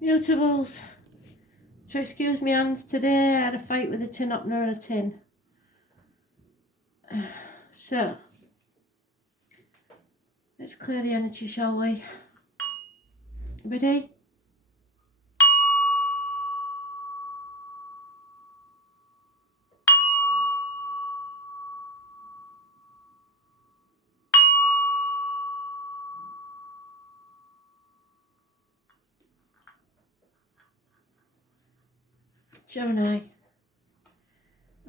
Mutables. So excuse me hands today, I had a fight with a tin opener and a tin. So, let's clear the energy, shall we? Ready? Gemini.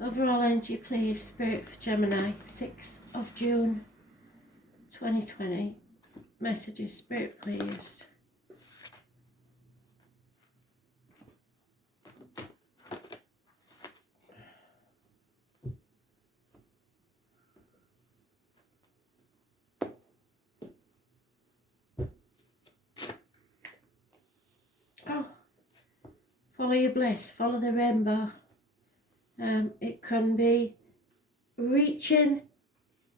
Overall energy, please, Spirit for Gemini. 6th of June 2020. Messages, Spirit, please. Oh, follow your bliss, follow the rainbow. It can be reaching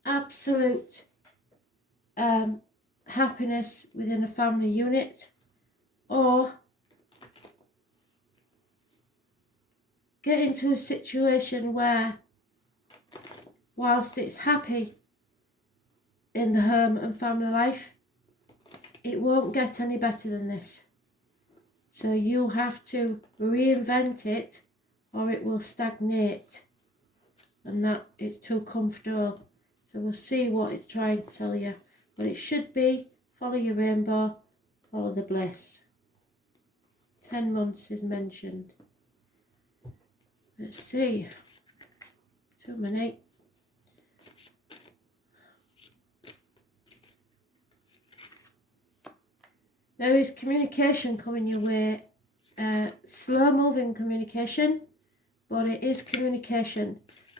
absolute happiness within a family unit, or get into a situation where, whilst it's happy in the home and family life, it won't get any better than this. So you have to reinvent it, or it will stagnate, and that is too comfortable. So we'll see what it's trying to tell you, but it should be follow your rainbow, follow the bliss. 10 months is mentioned. Let's see. Too many. There is communication coming your way. Slow moving communication, but it is communication.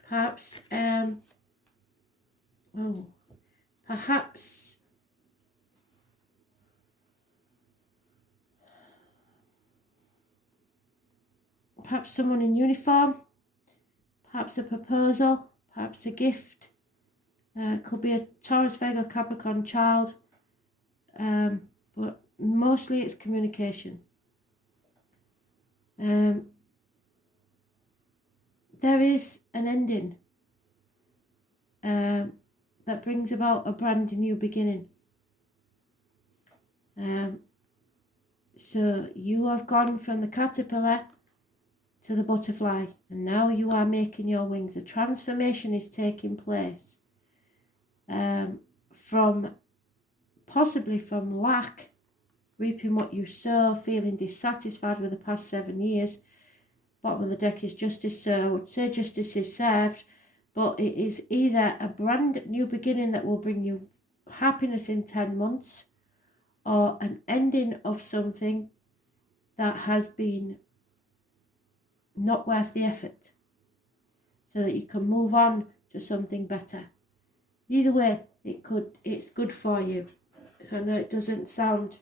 Perhaps perhaps someone in uniform, perhaps a proposal, perhaps a gift. Could be a Taurus, Virgo, Capricorn child, but mostly it's communication. There is an ending that brings about a brand new beginning. So you have gone from the caterpillar to the butterfly, and now you are making your wings. A transformation is taking place possibly from lack, reaping what you sow, feeling dissatisfied with the past 7 years. Bottom of the deck is justice, so I would say justice is served, but it is either a brand new beginning that will bring you happiness in 10 months, or an ending of something that has been not worth the effort, so that you can move on to something better. Either way, it's good for you. I know it doesn't sound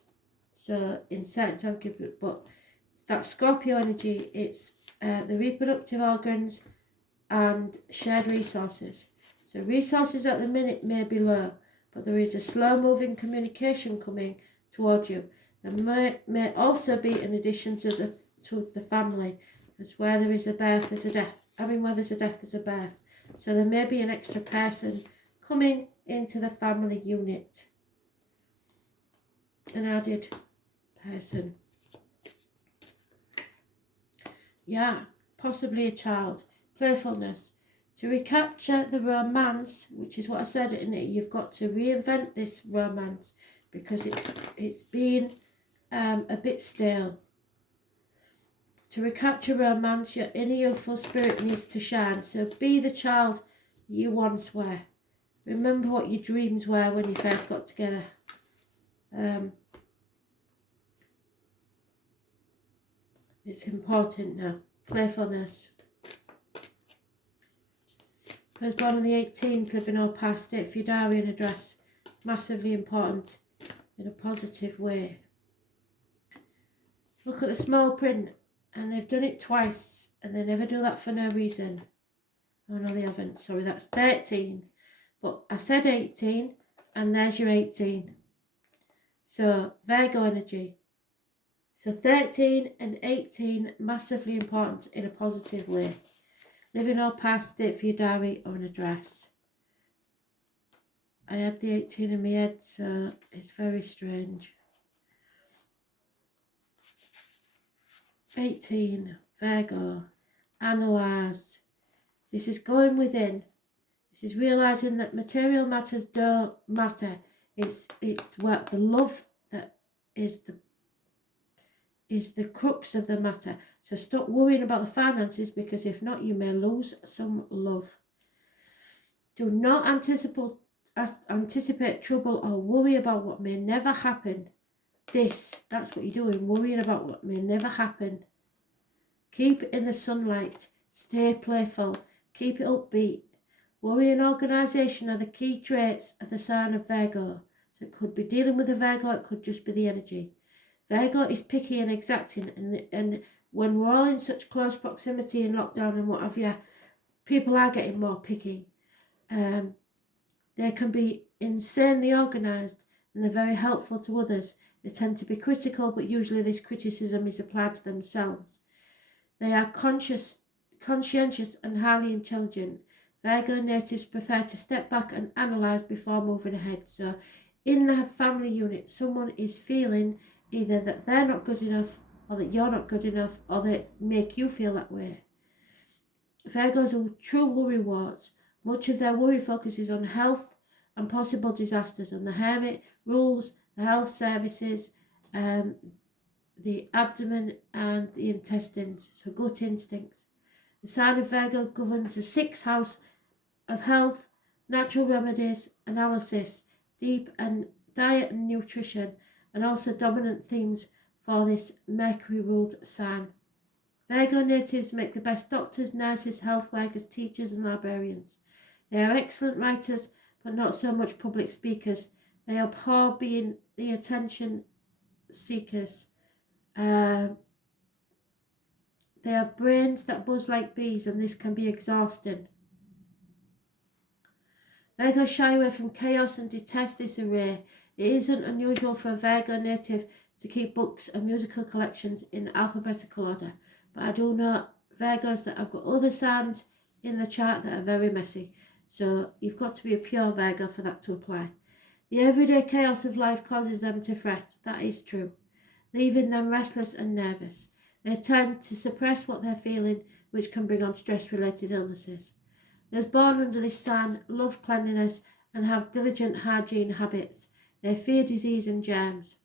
so in certain time, but that Scorpio energy, it's the reproductive organs and shared resources. So resources at the minute may be low, but there is a slow moving communication coming towards you. There may also be an addition to the family. It's where there is a birth, there's a death. Where there's a death, there's a birth. So there may be an extra person coming into the family unit. An added person. Yeah, possibly a child. Playfulness. To recapture the romance, which is what I said in it, you've got to reinvent this romance, because it's been a bit stale. To recapture romance, your inner youthful spirit needs to shine. So be the child you once were. Remember what your dreams were when you first got together. It's important now. Playfulness. I was born on the 18th, living all past it. For your diary and address, massively important in a positive way. Look at the small print, and they've done it twice, and they never do that for no reason. Oh no, they haven't. Sorry, that's 13. But I said 18, and there's your 18. So Virgo energy. So 13 and 18, massively important in a positive way. Living or past, date for your diary or an address. I had the 18 in my head, so it's very strange. 18, Virgo, analyse. This is going within. This is realising that material matters don't matter. It's what the love that is the crux of the matter. So stop worrying about the finances, because if not, you may lose some love. Do not anticipate trouble or worry about what may never happen. That's what you're doing, worrying about what may never happen. Keep in the sunlight. Stay playful. Keep it upbeat. Worry and organisation are the key traits of the sign of Virgo. So it could be dealing with a Virgo, it could just be the energy. Virgo is picky and exacting, and when we're all in such close proximity and lockdown and what have you, people are getting more picky. They can be insanely organised, and they're very helpful to others. They tend to be critical, but usually this criticism is applied to themselves. They are conscientious and highly intelligent. Virgo natives prefer to step back and analyse before moving ahead. So in the family unit, someone is feeling either that they're not good enough, or that you're not good enough, or they make you feel that way. Virgos are true worry warts. Much of their worry focuses on health and possible disasters, on the hermit, rules, the health services, the abdomen and the intestines, so gut instincts. The sign of Virgo governs the 6th house of health, natural remedies, analysis, deep and diet and nutrition, and also dominant themes for this Mercury-ruled sign. Virgo natives make the best doctors, nurses, health workers, teachers and librarians. They are excellent writers, but not so much public speakers. They abhor being the attention seekers. They have brains that buzz like bees, and this can be exhausting. Virgos shy away from chaos and detest disarray. It isn't unusual for a Virgo native to keep books and musical collections in alphabetical order, but I do know Virgos that have got other signs in the chart that are very messy, so you've got to be a pure Virgo for that to apply. The everyday chaos of life causes them to fret, that is true, leaving them restless and nervous. They tend to suppress what they're feeling, which can bring on stress-related illnesses. Those born under this sign love cleanliness and have diligent hygiene habits. They fear disease and germs.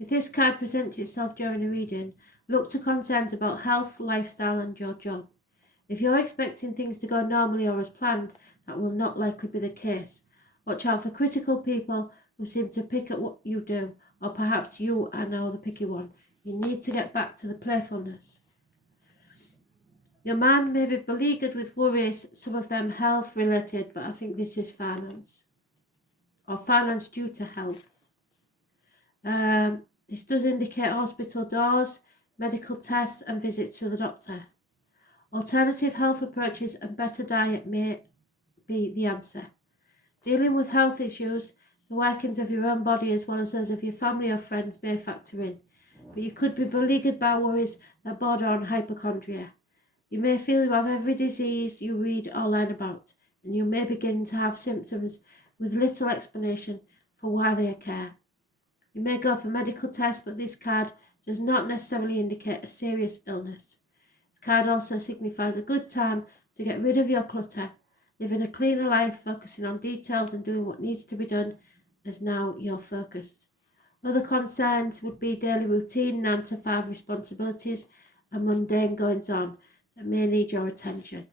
If this card presents itself during a reading, look to concerns about health, lifestyle and your job. If you're expecting things to go normally or as planned, that will not likely be the case. Watch out for critical people who seem to pick at what you do, or perhaps you are now the picky one. You need to get back to the playfulness. Your man may be beleaguered with worries, some of them health related, but I think this is finance, or finance due to health. This does indicate hospital doors, medical tests and visits to the doctor. Alternative health approaches and better diet may be the answer. Dealing with health issues, the workings of your own body as well as those of your family or friends may factor in, but you could be beleaguered by worries that border on hypochondria. You may feel you have every disease you read or learn about, and you may begin to have symptoms with little explanation for why they occur. You may go for medical tests, but this card does not necessarily indicate a serious illness. This card also signifies a good time to get rid of your clutter, living a cleaner life, focusing on details and doing what needs to be done as now you're focused. Other concerns would be daily routine, 9 to 5 responsibilities and mundane goings on that may need your attention.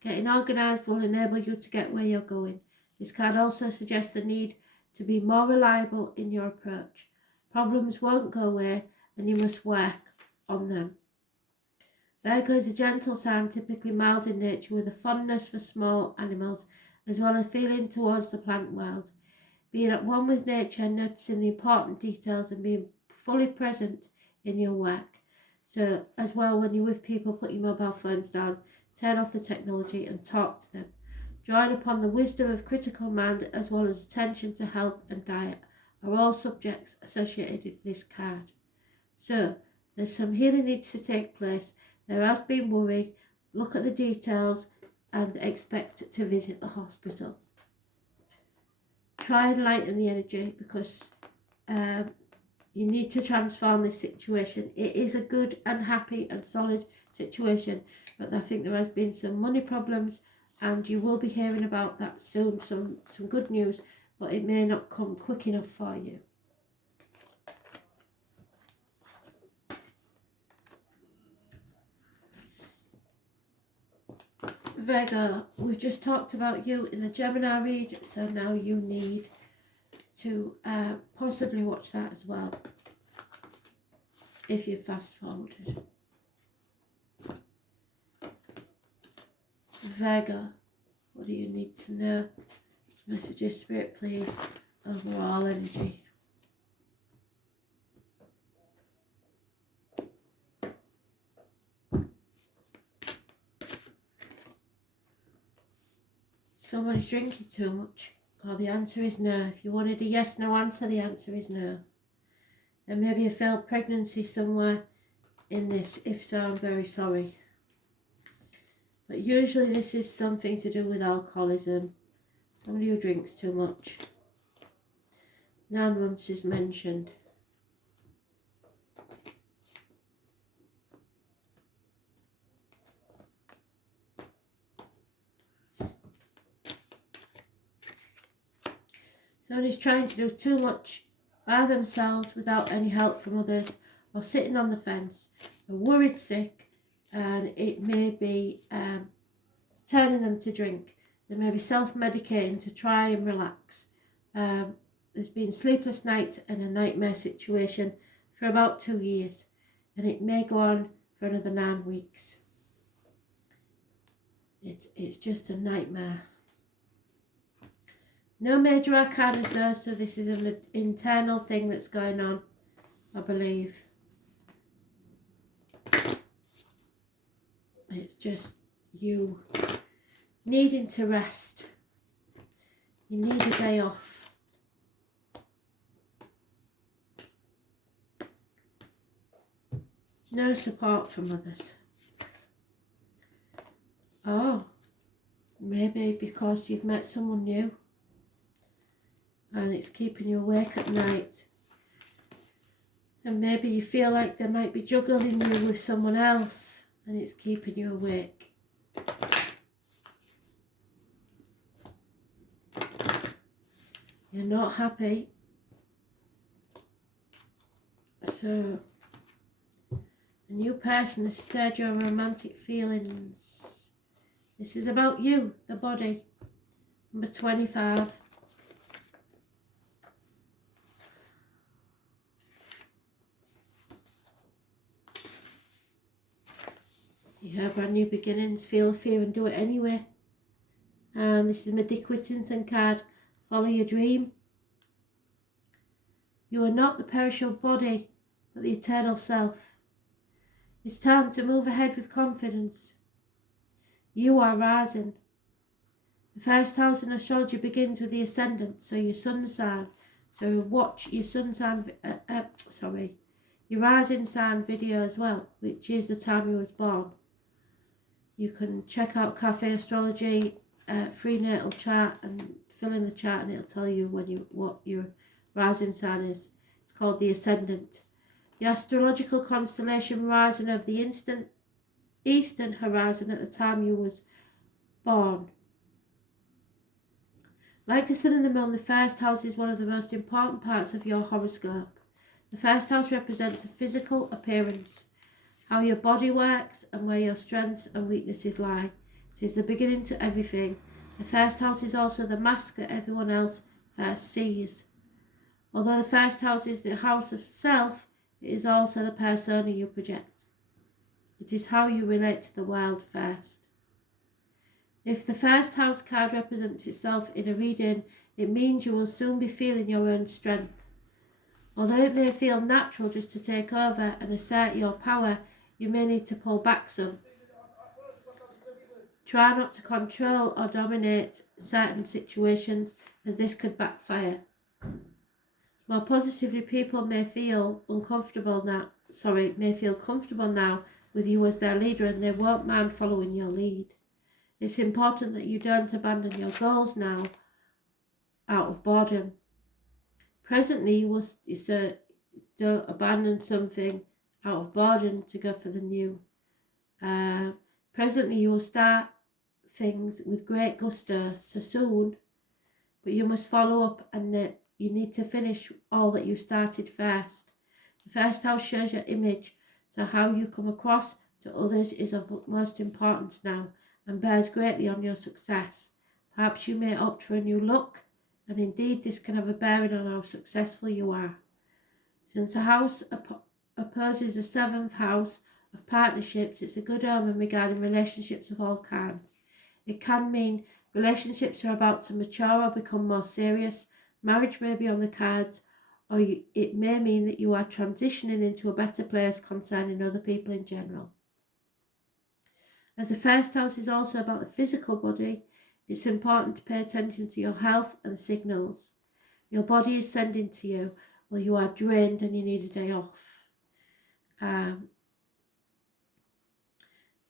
Getting organised will enable you to get where you're going. This card also suggests the need to be more reliable in your approach. Problems won't go away and you must work on them. Virgo is a gentle sign, typically mild in nature, with a fondness for small animals, as well as feeling towards the plant world. Being at one with nature, noticing the important details and being fully present in your work. So as well, when you're with people, put your mobile phones down, turn off the technology and talk to them. Drawing upon the wisdom of critical mind as well as attention to health and diet are all subjects associated with this card. So there's some healing needs to take place. There has been worry. Look at the details and expect to visit the hospital. Try and lighten the energy, because you need to transform this situation. It is a good and happy and solid situation, but I think there has been some money problems, and you will be hearing about that soon, some good news, but it may not come quick enough for you. Virgo, we've just talked about you in the Gemini read, so now you need to possibly watch that as well, if you fast forwarded. Virgo, what do you need to know? Messages, Spirit, please. Overall energy. Somebody's drinking too much. Oh, the answer is no. If you wanted a yes, no answer, the answer is no. And maybe a failed pregnancy somewhere in this. If so, I'm very sorry. But usually this is something to do with alcoholism. Somebody who drinks too much. 9 months is mentioned. Somebody's trying to do too much by themselves without any help from others, or sitting on the fence, or worried sick, and it may be turning them to drink. They may be self-medicating to try and relax. There's been sleepless nights and a nightmare situation for about 2 years, and it may go on for another 9 weeks. It's just a nightmare. No major arcana though, so this is an internal thing that's going on, I believe. It's just you needing to rest. You need a day off. No support from others. Oh, maybe because you've met someone new and it's keeping you awake at night. And maybe you feel like they might be juggling you with someone else and it's keeping you awake. You're not happy. So, a new person has stirred your romantic feelings. This is about you, the body. Number 25. You have brand new beginnings, feel fear and do it anyway. This is my Dick Whittington card. Follow your dream. You are not the perishable body, but the eternal self. It's time to move ahead with confidence. You are rising. The first house in astrology begins with the ascendant, so your sun sign. So watch your sun sign, your rising sign video as well, which is the time you was born. You can check out Cafe Astrology, free natal chart, and fill in the chart, and it'll tell you what your rising sign is. It's called the ascendant. The astrological constellation rising of the eastern horizon at the time you was born. Like the sun and the moon, the first house is one of the most important parts of your horoscope. The first house represents a physical appearance, how your body works and where your strengths and weaknesses lie. It is the beginning to everything. The first house is also the mask that everyone else first sees. Although the first house is the house of self, it is also the persona you project. It is how you relate to the world first. If the first house card represents itself in a reading, it means you will soon be feeling your own strength. Although it may feel natural just to take over and assert your power, you may need to pull back some. Try not to control or dominate certain situations, as this could backfire. More positively, people may feel uncomfortable now may feel comfortable now with you as their leader, and they won't mind following your lead. It's important that you don't abandon your goals now out of boredom. Presently, you don't abandon something out of boredom to go for the new. Presently, you will start things with great gusto so soon, but you must follow up, and you need to finish all that you started first. The first house shows your image, so how you come across to others is of utmost importance now and bears greatly on your success. Perhaps you may opt for a new look, and indeed this can have a bearing on how successful you are. Since a house opposes the 7th house of partnerships, it's a good omen regarding relationships of all kinds. It can mean relationships are about to mature or become more serious. Marriage may be on the cards, or it may mean that you are transitioning into a better place concerning other people in general. As the first house is also about the physical body, it's important to pay attention to your health and signals your body is sending to you, well, you are drained and you need a day off.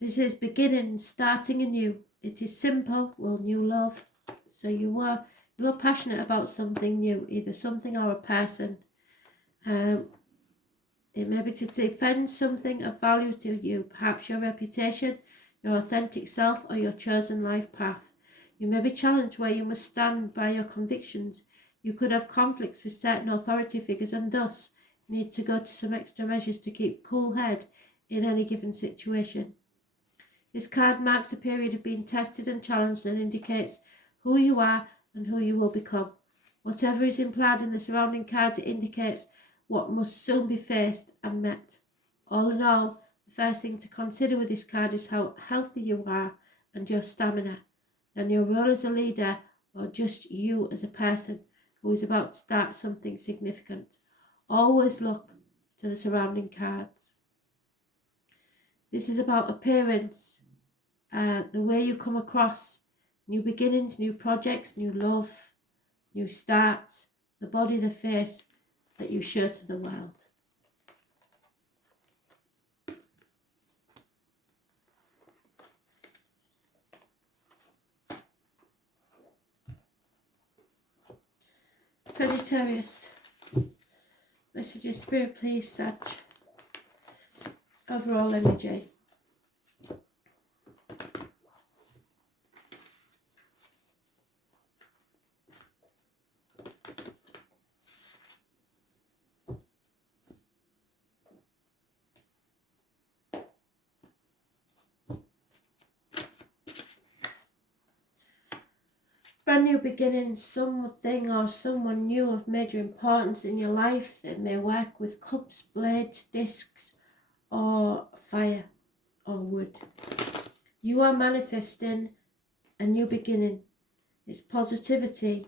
This is beginning, starting anew. It is simple, well, new love. So you are passionate about something new, either something or a person. It may be to defend something of value to you, perhaps your reputation, your authentic self, or your chosen life path. You may be challenged where you must stand by your convictions. You could have conflicts with certain authority figures and thus need to go to some extra measures to keep cool head in any given situation. This card marks a period of being tested and challenged and indicates who you are and who you will become. Whatever is implied in the surrounding cards, it indicates what must soon be faced and met. All in all, the first thing to consider with this card is how healthy you are and your stamina, then your role as a leader or just you as a person who is about to start something significant. Always look to the surrounding cards. This is about appearance, the way you come across, new beginnings, new projects, new love, new starts, the body, the face that you show to the world. Sagittarius. Messages, Spirit, please, Sag. Overall energy. Brand new beginnings, something or someone new of major importance in your life that may work with cups, blades, discs, or fire or wood. You are manifesting a new beginning. It's positivity.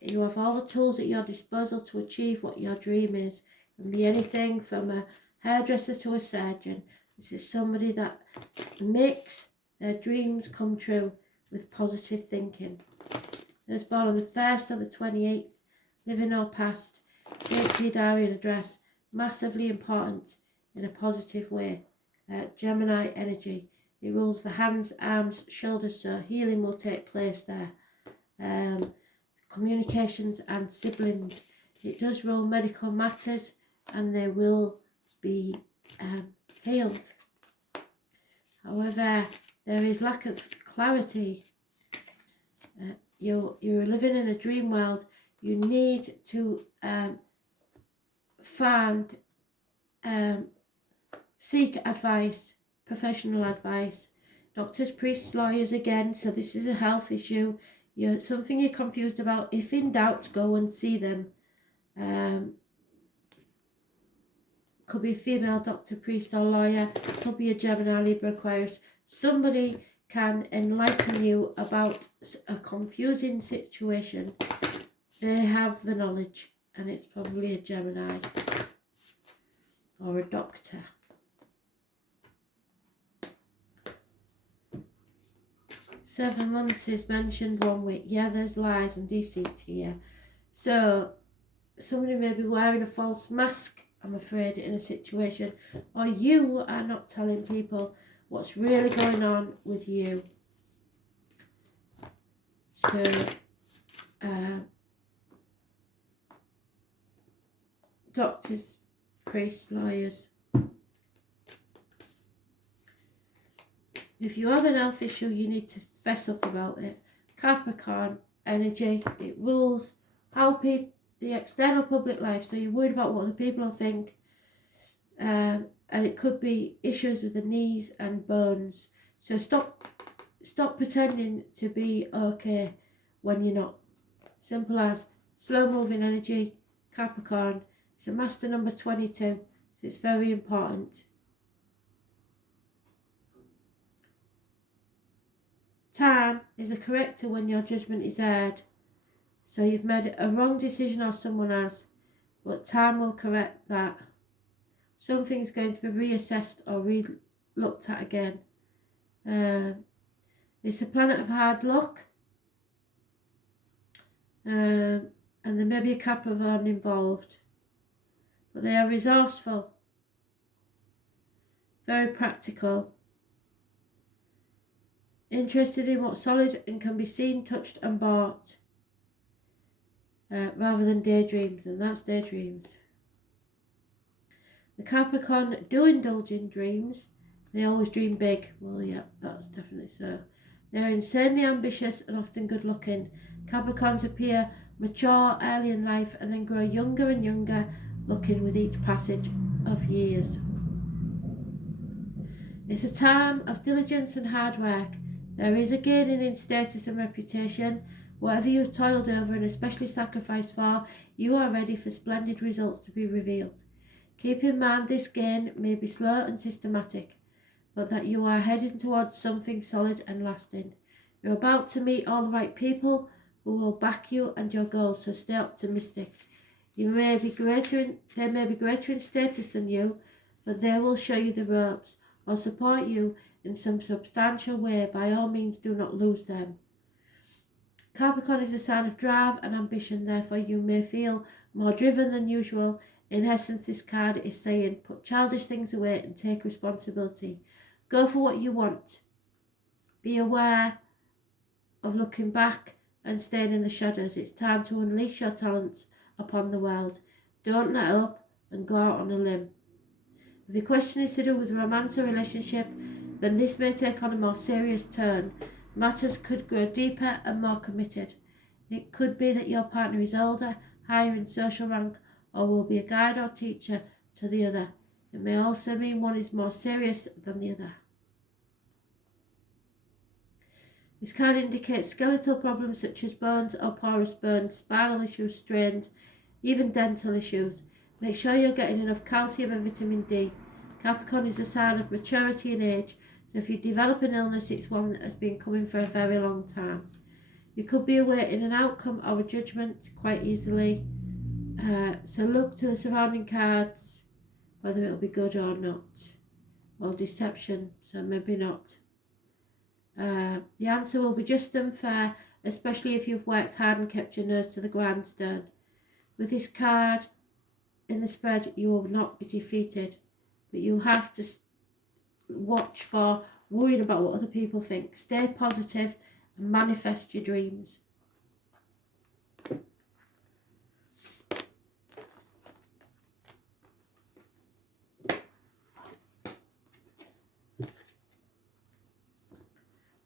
You have all the tools at your disposal to achieve what your dream is. It can be anything from a hairdresser to a surgeon. This is somebody that makes their dreams come true with positive thinking. Those born on the 1st or the 28th, living or past, date your diary and address, massively important in a positive way. Gemini energy. It rules the hands, arms, shoulders, so healing will take place there. Communications and siblings. It does rule medical matters and they will be healed. However, there is lack of clarity. You're living in a dream world. You need to seek advice, professional advice. Doctors, priests, lawyers again. So this is a health issue. Something you're confused about. If in doubt, go and see them. Could be a female doctor, priest, or lawyer. Could be a Gemini, Libra, Aquarius. Somebody can enlighten you about a confusing situation. They have the knowledge, and it's probably a Gemini or a doctor. Seven months is mentioned, 1 week. Yeah, there's lies and deceit here. So somebody may be wearing a false mask I'm afraid, in a situation, or you are not telling people what's really going on with you. So, doctors, priests, lawyers. If you have an health issue, you need to fess up about it. Capricorn energy, it rules how the external public life, so you're worried about what other people will think, and it could be issues with the knees and bones. So stop pretending to be okay when you're not. Simple as. Slow moving energy, Capricorn. It's a master number 22, so it's very important. Time is a corrector when your judgment is aired. So you've made a wrong decision or someone has, but time will correct that. Something's going to be reassessed or re-looked at again. It's a planet of hard luck. And there may be a Capricorn involved. But they are resourceful. Very practical. Interested in what's solid and can be seen, touched and bought. Rather than daydreams, and that's daydreams. The Capricorn do indulge in dreams. They always dream big. Well, yeah, that's definitely so. They're insanely ambitious and often good looking. Capricorns appear mature early in life and then grow younger and younger looking with each passage of years. It's a time of diligence and hard work. There is a gaining in status and reputation. Whatever you've toiled over and especially sacrificed for, you are ready for splendid results to be revealed. Keep in mind this gain may be slow and systematic, but that you are heading towards something solid and lasting. You're about to meet all the right people who will back you and your goals, so stay optimistic. They may be greater in status than you, but they will show you the ropes or support you in some substantial way. By all means, do not lose them. Capricorn is a sign of drive and ambition, therefore you may feel more driven than usual. In essence, this card is saying put childish things away and take responsibility. Go for what you want. Be aware of looking back and staying in the shadows. It's time to unleash your talents upon the world. Don't let up and go out on a limb. If your question is to do with romance or relationship, then this may take on a more serious turn. Matters could grow deeper and more committed. It could be that your partner is older, higher in social rank, or will be a guide or teacher to the other. It may also mean one is more serious than the other. This card indicates skeletal problems such as bones or porous bones, spinal issues, strains, even dental issues. Make sure you're getting enough calcium and vitamin D. Capricorn is a sign of maturity and age, so if you develop an illness, it's one that has been coming for a very long time. You could be awaiting an outcome or a judgment quite easily, so look to the surrounding cards, whether it'll be good or not, or deception, so maybe not. The answer will be just and fair, especially if you've worked hard and kept your nose to the grindstone. With this card in the spread, you will not be defeated, but you have to watch for worrying about what other people think. Stay positive and manifest your dreams.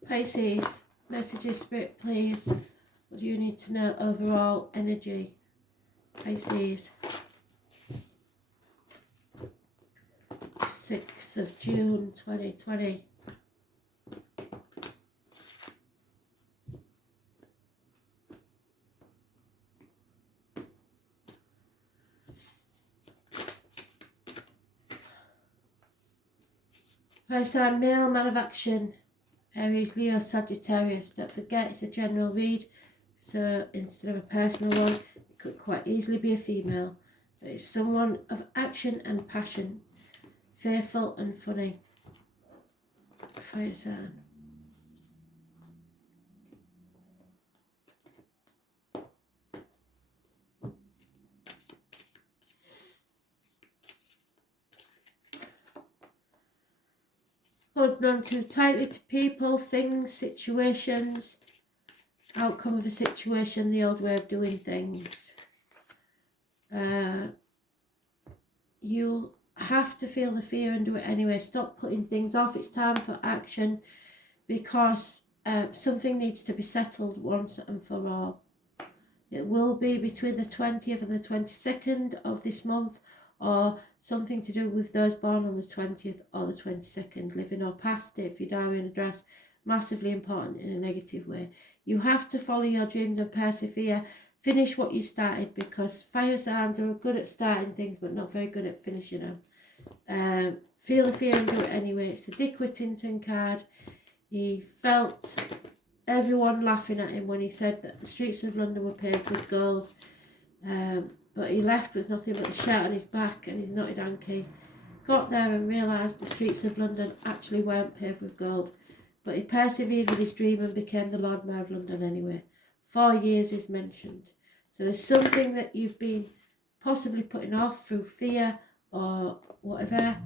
Pisces, messages, Spirit, please. What do you need to know? Overall energy. Pisces. 6th of June 2020. Fire sign, male, man of action. Aries, Leo, Sagittarius. Don't forget it's a general read, so instead of a personal one, it could quite easily be a female. But it's someone of action and passion, fearful and funny. Fire sign. holding on too tightly to people, things, situations, outcome of a situation, the old way of doing things. You have to feel the fear and do it anyway. Stop putting things off. It's time for action, because something needs to be settled once and for all. It will be between the 20th and the 22nd of this month, or something to do with those born on the 20th or the 22nd, living or past it. If your diary and address, massively important in a negative way. You have to follow your dreams and persevere. Finish what you started, because fire signs are good at starting things but not very good at finishing them. Feel the fear and do it anyway. It's the Dick Whittington card. He felt everyone laughing at him when he said that the streets of London were paved with gold, but he left with nothing but the shirt on his back and his knotted hanky. Got there and realised the streets of London actually weren't paved with gold, but he persevered with his dream and became the Lord Mayor of London anyway. 4 years is mentioned. So there's something that you've been possibly putting off through fear or whatever.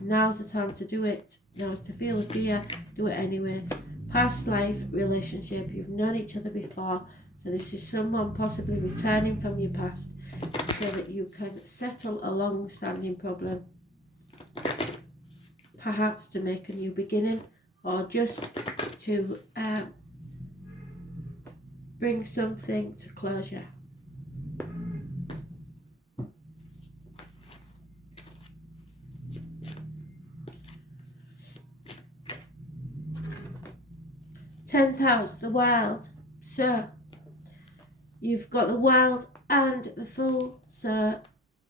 Now's the time to do it. Now's to feel the fear, do it anyway. Past life relationship, you've known each other before, so this is someone possibly returning from your past so that you can settle a long-standing problem, perhaps to make a new beginning, or just to bring something to closure. Tenth house, the world. So you've got the world and the Fool. So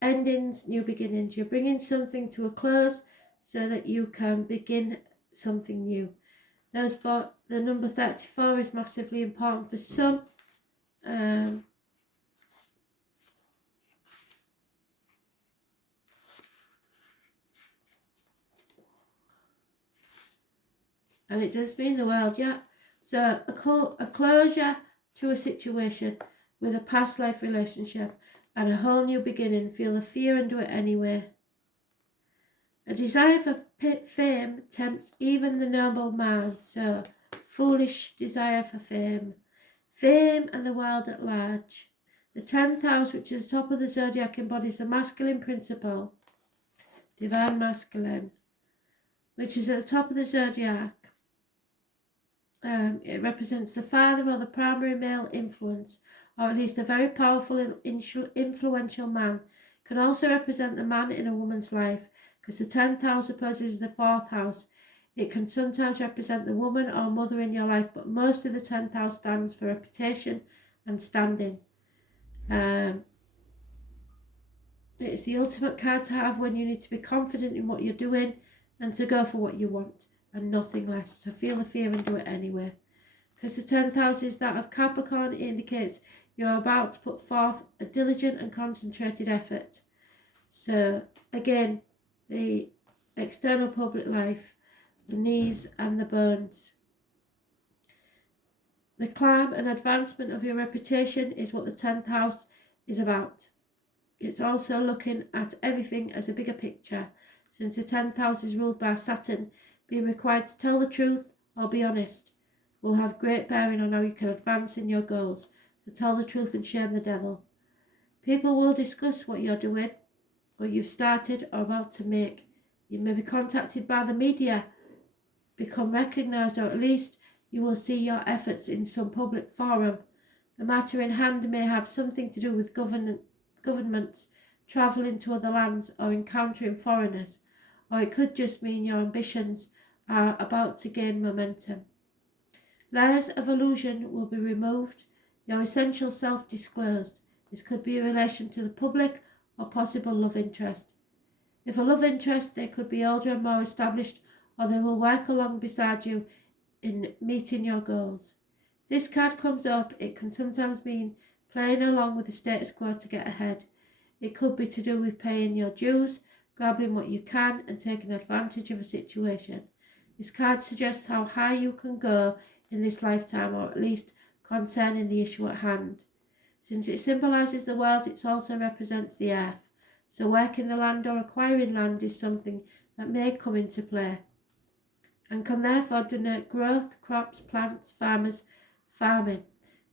endings, new beginnings. You're bringing something to a close so that you can begin something new. The number 34 is massively important for some. And it does mean the world, yeah. So a closure to a situation with a past life relationship and a whole new beginning. Feel the fear and do it anyway. A desire for fame tempts even the noble man. So foolish desire for fame. Fame and the world at large. The 10th house, which is the top of the zodiac, embodies the masculine principle, divine masculine, which is at the top of the zodiac. It represents the father or the primary male influence, or at least a very powerful and influential man. It can also represent the man in a woman's life, because the 10th house opposes the 4th house. It can sometimes represent the woman or mother in your life, but most of the 10th house stands for reputation and standing. It's the ultimate card to have when you need to be confident in what you're doing and to go for what you want and nothing less. So feel the fear and do it anyway. Because the 10th house is that of Capricorn, it indicates you're about to put forth a diligent and concentrated effort. So again, the external public life, the knees and the bones. The climb and advancement of your reputation is what the 10th house is about. It's also looking at everything as a bigger picture, since the 10th house is ruled by Saturn. Being required to tell the truth or be honest will have great bearing on how you can advance in your goals. So tell the truth and shame the devil. People will discuss what you're doing, what you've started or about to make. You may be contacted by the media, become recognised, or at least you will see your efforts in some public forum. The matter in hand may have something to do with governments, travelling to other lands or encountering foreigners, or it could just mean your ambitions are about to gain momentum. Layers of illusion will be removed, your essential self disclosed. This could be in relation to the public or possible love interest. If a love interest, they could be older and more established, or they will work along beside you in meeting your goals. If this card comes up, it can sometimes mean playing along with the status quo to get ahead. It could be to do with paying your dues, grabbing what you can and taking advantage of a situation. This card suggests how high you can go in this lifetime, or at least concerning the issue at hand. Since it symbolises the world, it also represents the earth. So working the land or acquiring land is something that may come into play. and can therefore denote growth, crops, plants, farmers, farming.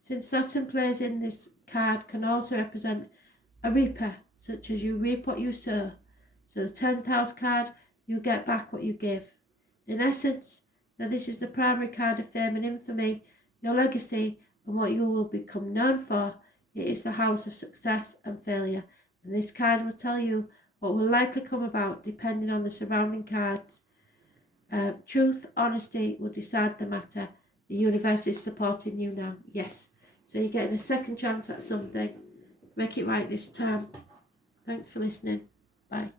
Since Saturn plays in this card can also represent a reaper, such as you reap what you sow. So the 10th house card, you get back what you give. In essence, that this is the primary card of fame and infamy, your legacy, and what you will become known for. It is the house of success and failure, and this card will tell you what will likely come about depending on the surrounding cards. Truth, honesty will decide the matter. The universe is supporting you now. Yes. So you're getting a second chance at something. Make it right this time. Thanks for listening. Bye.